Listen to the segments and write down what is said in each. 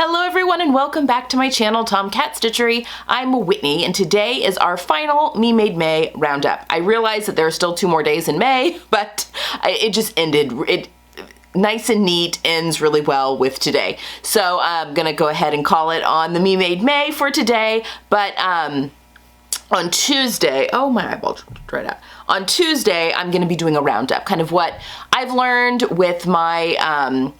Hello everyone and welcome back to my channel, Tomcat Stitchery. I'm Whitney and today is our final Me Made May roundup. I realize that there are still 2 more days in May, but it just ended. It nice and neat, ends really well with today. So I'm gonna go ahead and call it on the Me Made May for today, but on Tuesday, oh my eyeball dried out. On Tuesday, I'm gonna be doing a roundup, kind of what I've learned with my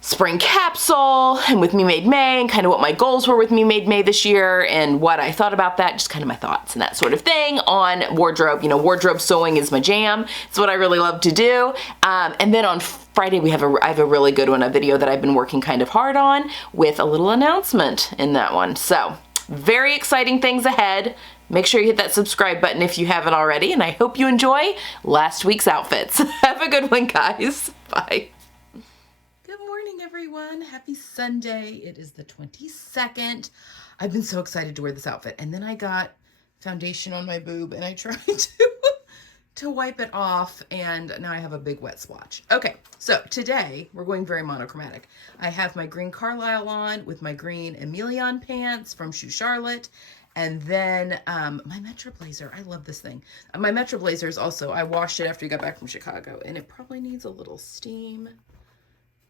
spring capsule and with Me Made May, and kind of what my goals were with Me Made May this year and what I thought about that, just kind of my thoughts and that sort of thing on wardrobe. You know, wardrobe sewing is my jam. It's what I really love to do. And then on Friday I have a really good one, a video that I've been working kind of hard on with a little announcement in that one. So very exciting things ahead. Make sure you hit that subscribe button if you haven't already, and I hope you enjoy last week's outfits. Have a good one, guys. Bye. Everyone, happy Sunday. It is the 22nd. I've been so excited to wear this outfit, and then I got foundation on my boob and I tried to wipe it off, and now I have a big wet splotch. Okay, so today we're going very monochromatic. I have my green Carlisle on with my green Emilion pants from Shoe Charlotte, and then my Metro Blazer. I love this thing. My Metro Blazer is also, I washed it after we got back from Chicago, and it probably needs a little steam.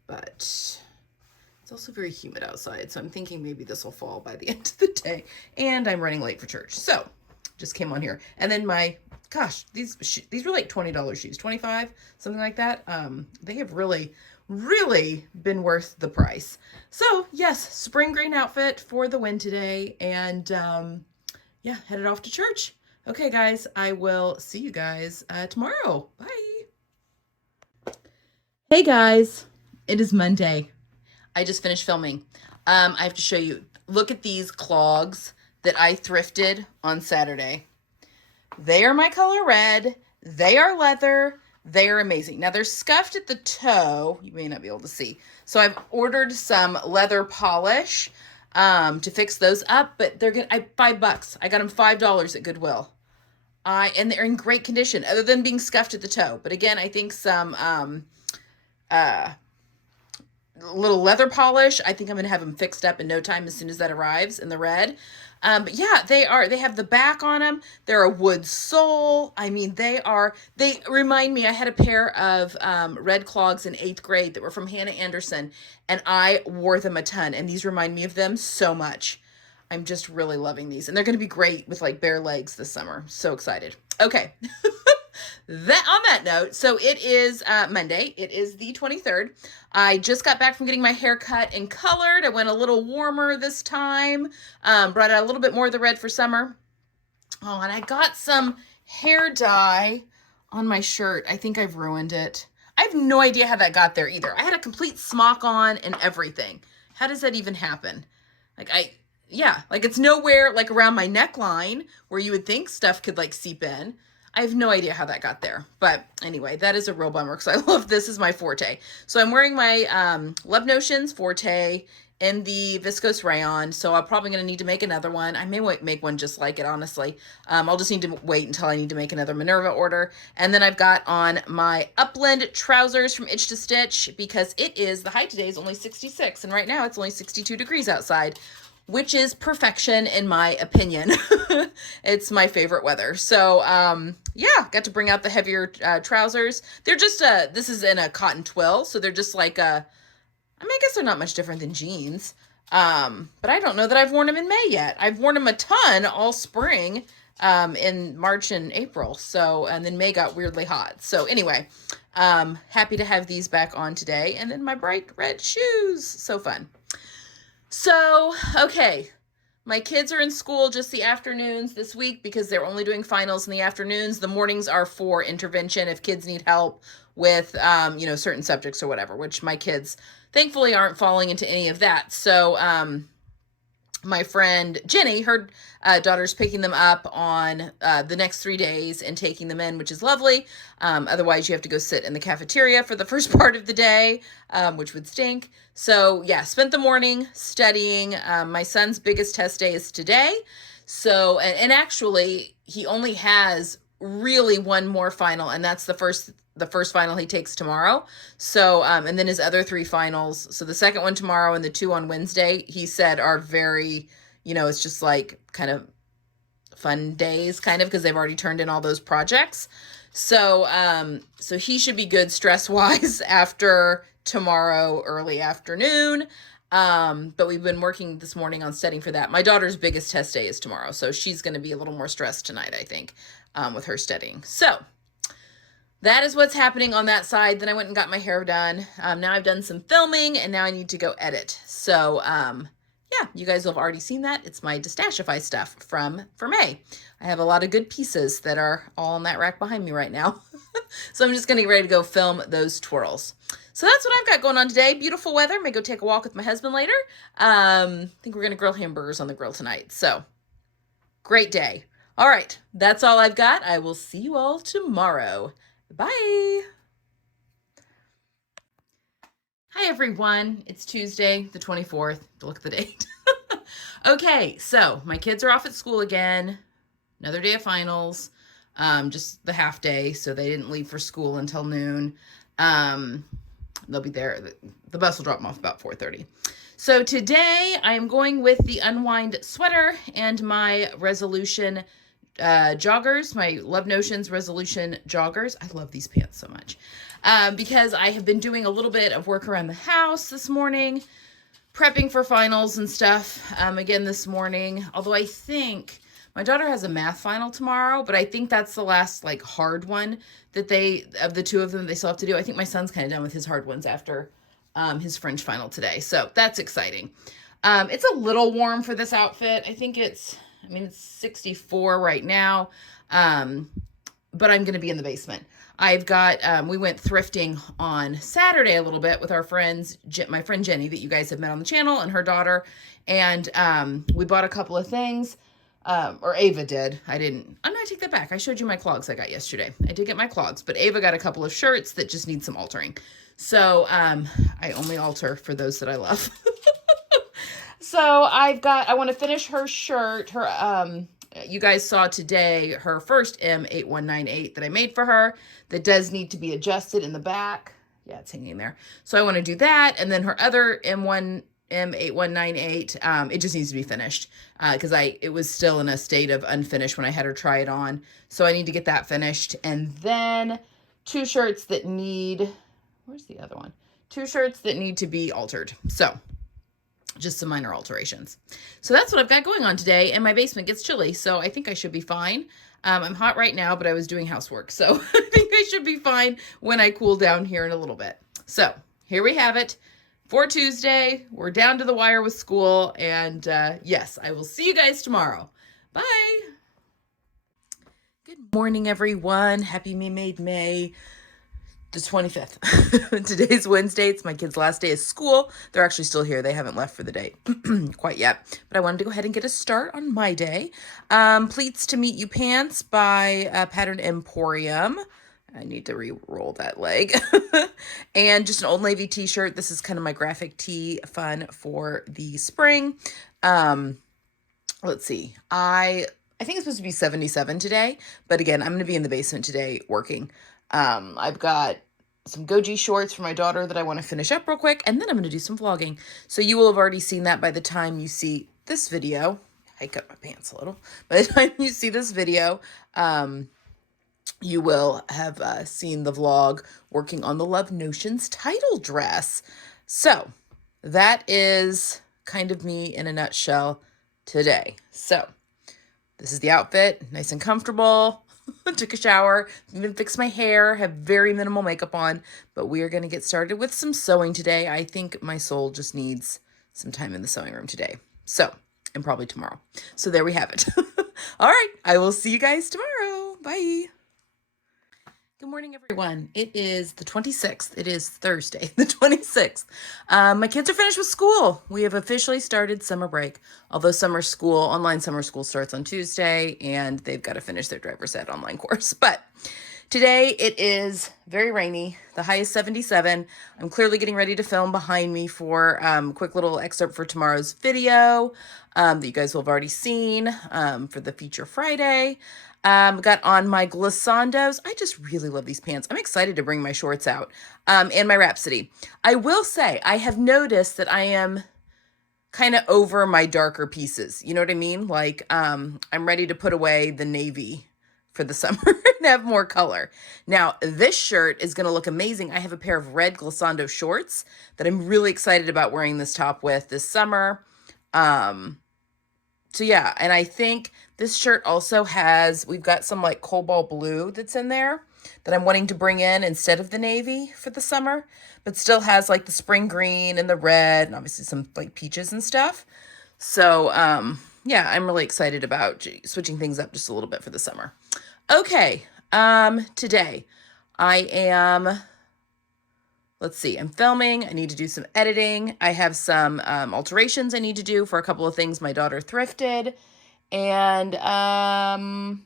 But it's also very humid outside, so I'm thinking maybe this will fall by the end of the day. And I'm running late for church, so just came on here. And then my, gosh, these were like $20 shoes, 25, something like that. They have really been worth the price. So yes, spring green outfit for the win today, and yeah, headed off to church. Okay, guys, I will see you guys tomorrow. Bye. Hey guys. It is Monday. I just finished filming. I have to show you. Look at these clogs that I thrifted on Saturday. They are my color red. They are leather. They are amazing. Now they're scuffed at the toe. You may not be able to see. So I've ordered some leather polish to fix those up, but they're good. $5. I got them $5 at Goodwill. And they're in great condition, other than being scuffed at the toe. But again, I think some little leather polish. I think I'm gonna have them fixed up in no time as soon as that arrives in the red. But yeah, they have the back on them. They're a wood sole. I mean, they remind me, I had a pair of red clogs in 8th grade that were from Hannah Anderson, and I wore them a ton, and these remind me of them so much. I'm just really loving these, and they're gonna be great with like bare legs this summer. So excited. Okay. On that note, so it is Monday. It is the 23rd. I just got back from getting my hair cut and colored. I went a little warmer this time. Brought out a little bit more of the red for summer. Oh, and I got some hair dye on my shirt. I think I've ruined it. I have no idea how that got there either. I had a complete smock on and everything. How does that even happen? Yeah, like it's nowhere like around my neckline where you would think stuff could like seep in. I have no idea how that got there, but anyway, that is a real bummer because I love this is my forte. So I'm wearing my Love Notions Forte in the viscose rayon, so I'm probably going to need to make another one. I may make one just like it, honestly. I'll just need to wait until I need to make another Minerva order. And then I've got on my Upland trousers from Itch to Stitch because the high today is only 66, and right now it's only 62 degrees outside, which is perfection in my opinion. It's my favorite weather. So, yeah, got to bring out the heavier trousers. They're just, this is in a cotton twill, so they're just like I guess they're not much different than jeans. But I don't know that I've worn them in May yet. I've worn them a ton all spring, in March and April. So, and then May got weirdly hot. So anyway, happy to have these back on today. And then my bright red shoes. So fun. So, okay, my kids are in school just the afternoons this week because they're only doing finals in the afternoons. The mornings are for intervention if kids need help with, certain subjects or whatever, which my kids thankfully aren't falling into any of that. So, my friend Jenny, her daughter's picking them up on the next 3 days and taking them in, which is lovely. Otherwise, you have to go sit in the cafeteria for the first part of the day, which would stink. So yeah, spent the morning studying. My son's biggest test day is today. So, and actually, he only has really one more final, and that's the first the first final he takes tomorrow. So, and then his other 3 finals. So the second one tomorrow and the 2 on Wednesday, he said are very, it's just like kind of fun days, kind of, because they've already turned in all those projects. So, so he should be good stress-wise after tomorrow early afternoon. But we've been working this morning on studying for that. My daughter's biggest test day is tomorrow, so she's going to be a little more stressed tonight, I think, with her studying. So that is what's happening on that side. Then I went and got my hair done. Now I've done some filming, and now I need to go edit. So, yeah, you guys have already seen that. It's my Destashify stuff for May. I have a lot of good pieces that are all on that rack behind me right now. So I'm just going to get ready to go film those twirls. So that's what I've got going on today. Beautiful weather. May go take a walk with my husband later. I think we're going to grill hamburgers on the grill tonight. So great day. All right. That's all I've got. I will see you all tomorrow. Bye. Hi, everyone. It's Tuesday, the 24th. Look at the date. Okay, so my kids are off at school again. Another day of finals. Just the half day, so they didn't leave for school until noon. They'll be there. The bus will drop them off about 4:30. So today I am going with the Unwind sweater and my Resolution joggers, my Love Notions Resolution joggers. I love these pants so much because I have been doing a little bit of work around the house this morning, prepping for finals and stuff again this morning. Although I think my daughter has a math final tomorrow, but I think that's the last like hard one that of the 2 of them, they still have to do. I think my son's kind of done with his hard ones after his French final today. So that's exciting. It's a little warm for this outfit. I think it's 64 right now. But I'm going to be in the basement. I've got, we went thrifting on Saturday a little bit with our friends, my friend Jenny that you guys have met on the channel, and her daughter. And we bought a couple of things. Or Ava did. I didn't. Oh, no, I take that back. I showed you my clogs I got yesterday. I did get my clogs, but Ava got a couple of shirts that just need some altering. So I only alter for those that I love. So I want to finish her shirt. You guys saw today her first M8198 that I made for her that does need to be adjusted in the back. Yeah, it's hanging there. So I want to do that. And then her other M8198, it just needs to be finished because it was still in a state of unfinished when I had her try it on. So I need to get that finished. And then 2 shirts that need, where's the other one? 2 shirts that need to be altered. So just some minor alterations. So that's what I've got going on today. And my basement gets chilly, so I think I should be fine. I'm hot right now, but I was doing housework. So I think I should be fine when I cool down here in a little bit. So here we have it. For Tuesday, we're down to the wire with school, and yes, I will see you guys tomorrow. Bye. Good morning, everyone. Happy May the 25th. Today's Wednesday. It's my kids' last day of school. They're actually still here. They haven't left for the day quite yet, but I wanted to go ahead and get a start on my day. Pleats to Meet You pants by Pattern Emporium. I need to re-roll that leg. And just an Old Navy t-shirt. This is kind of my graphic tee fun for the spring. Let's see. I think it's supposed to be 77 today, but again, I'm going to be in the basement today working. I've got some Goji shorts for my daughter that I want to finish up real quick, and then I'm going to do some vlogging. So you will have already seen that by the time you see this video. Hike up my pants a little. By the time you see this video, you will have seen the vlog working on the Love Notions title dress. So that is kind of me in a nutshell today. So this is the outfit, nice and comfortable. Took a shower, even fixed my hair, have very minimal makeup on, but we are going to get started with some sewing today. I think my soul just needs some time in the sewing room today. So, and probably tomorrow. So there we have it. All right, I will see you guys tomorrow. Bye. Good morning, everyone. It is the 26th. It is Thursday, the 26th. My kids are finished with school. We have officially started summer break, although online summer school starts on Tuesday, and they've got to finish their driver's ed online course. But today it is very rainy. The high is 77. I'm clearly getting ready to film behind me for a quick little excerpt for tomorrow's video that you guys will have already seen for the Feature Friday. Got on my glissandos. I just really love these pants. I'm excited to bring my shorts out. And my Rhapsody. I will say, I have noticed that I am kind of over my darker pieces. You know what I mean? Like, I'm ready to put away the navy for the summer and have more color. Now, this shirt is going to look amazing. I have a pair of red glissando shorts that I'm really excited about wearing this top with this summer. So yeah, and I think this shirt also has, we've got some like cobalt blue that's in there that I'm wanting to bring in instead of the navy for the summer, but still has like the spring green and the red and obviously some like peaches and stuff. So, yeah, I'm really excited about switching things up just a little bit for the summer. Okay, today I am, let's see, I'm filming. I need to do some editing. I have some alterations I need to do for a couple of things my daughter thrifted. And yeah,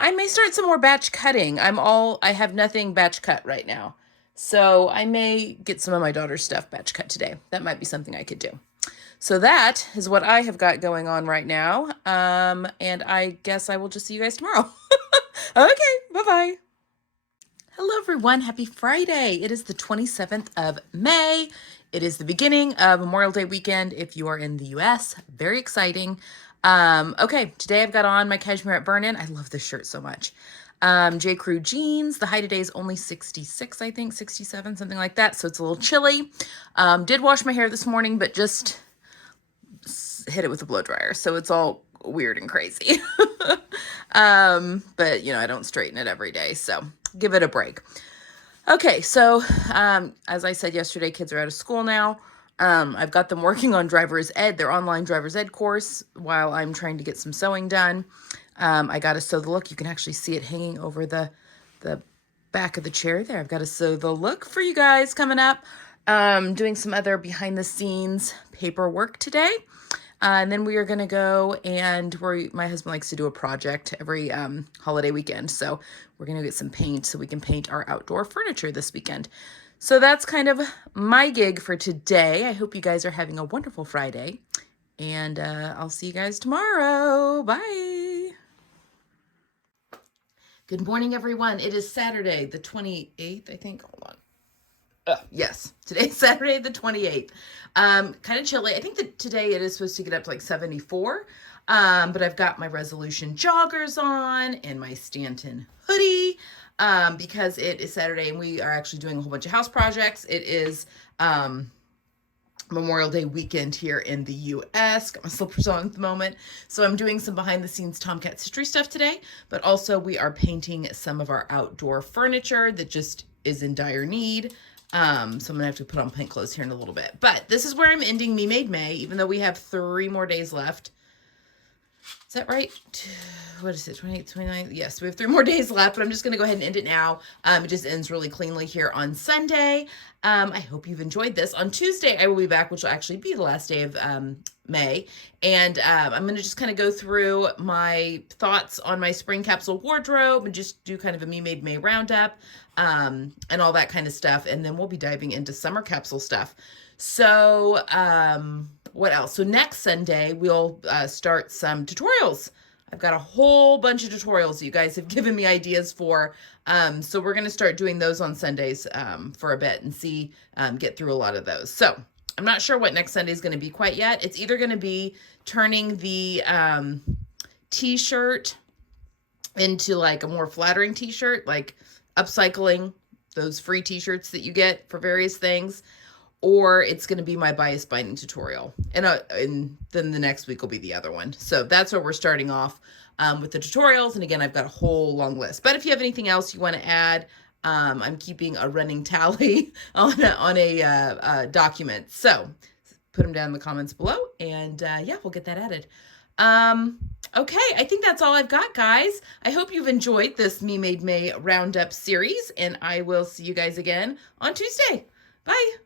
I may start some more batch cutting. I have nothing batch cut right now. So I may get some of my daughter's stuff batch cut today. That might be something I could do. So that is what I have got going on right now. And I guess I will just see you guys tomorrow. Okay, bye-bye. Hello, everyone. Happy Friday. It is the 27th of May. It is the beginning of Memorial Day weekend if you are in the U.S. Very exciting. Okay, today I've got on my cashmere at Vernon. I love this shirt so much. J.Crew Jeans. The high today is only 66, I think, 67, something like that. So it's a little chilly. Did wash my hair this morning, but just hit it with a blow dryer. So it's all weird and crazy. But you know, I don't straighten it every day, so give it a break. Okay, so as I said yesterday, kids are out of school now. I've got them working on driver's ed, their online driver's ed course, while I'm trying to get some sewing done. I got to sew the look. You can actually see it hanging over the back of the chair there. I've got to sew the look for you guys coming up. Doing some other behind the scenes paperwork today. And then we are going to go and my husband likes to do a project every holiday weekend. So we're going to get some paint so we can paint our outdoor furniture this weekend. So that's kind of my gig for today. I hope you guys are having a wonderful Friday. And I'll see you guys tomorrow. Bye. Good morning, everyone. It is Saturday, the 28th, I think. Hold on. Yes, today's Saturday, the 28th. Kind of chilly. I think that today it is supposed to get up to like 74. But I've got my Resolution joggers on and my Stanton hoodie because it is Saturday and we are actually doing a whole bunch of house projects. It is Memorial Day weekend here in the U.S. Got my slippers on at the moment. So I'm doing some behind the scenes Tomcat history stuff today, but also we are painting some of our outdoor furniture that just is in dire need. So I'm gonna have to put on paint clothes here in a little bit. But this is where I'm ending Me Made May, even though we have 3 more days left. Is that right? What is it? 28, 29? Yes, we have 3 more days left, but I'm just going to go ahead and end it now. It just ends really cleanly here on Sunday. I hope you've enjoyed this. On Tuesday, I will be back, which will actually be the last day of May. And I'm going to just kind of go through my thoughts on my spring capsule wardrobe and just do kind of a Me Made May roundup and all that kind of stuff. And then we'll be diving into summer capsule stuff. So, what else? So next Sunday, we'll start some tutorials. I've got a whole bunch of tutorials that you guys have given me ideas for. So we're going to start doing those on Sundays for a bit and see, get through a lot of those. So I'm not sure what next Sunday is going to be quite yet. It's either going to be turning the t-shirt into like a more flattering t-shirt, like upcycling those free t-shirts that you get for various things, or it's going to be my bias binding tutorial. And then the next week will be the other one. So that's where we're starting off with the tutorials. And again, I've got a whole long list. But if you have anything else you want to add, I'm keeping a running tally on a document. So put them down in the comments below. And yeah, we'll get that added. Okay, I think that's all I've got, guys. I hope you've enjoyed this Me Made May Roundup series. And I will see you guys again on Tuesday. Bye.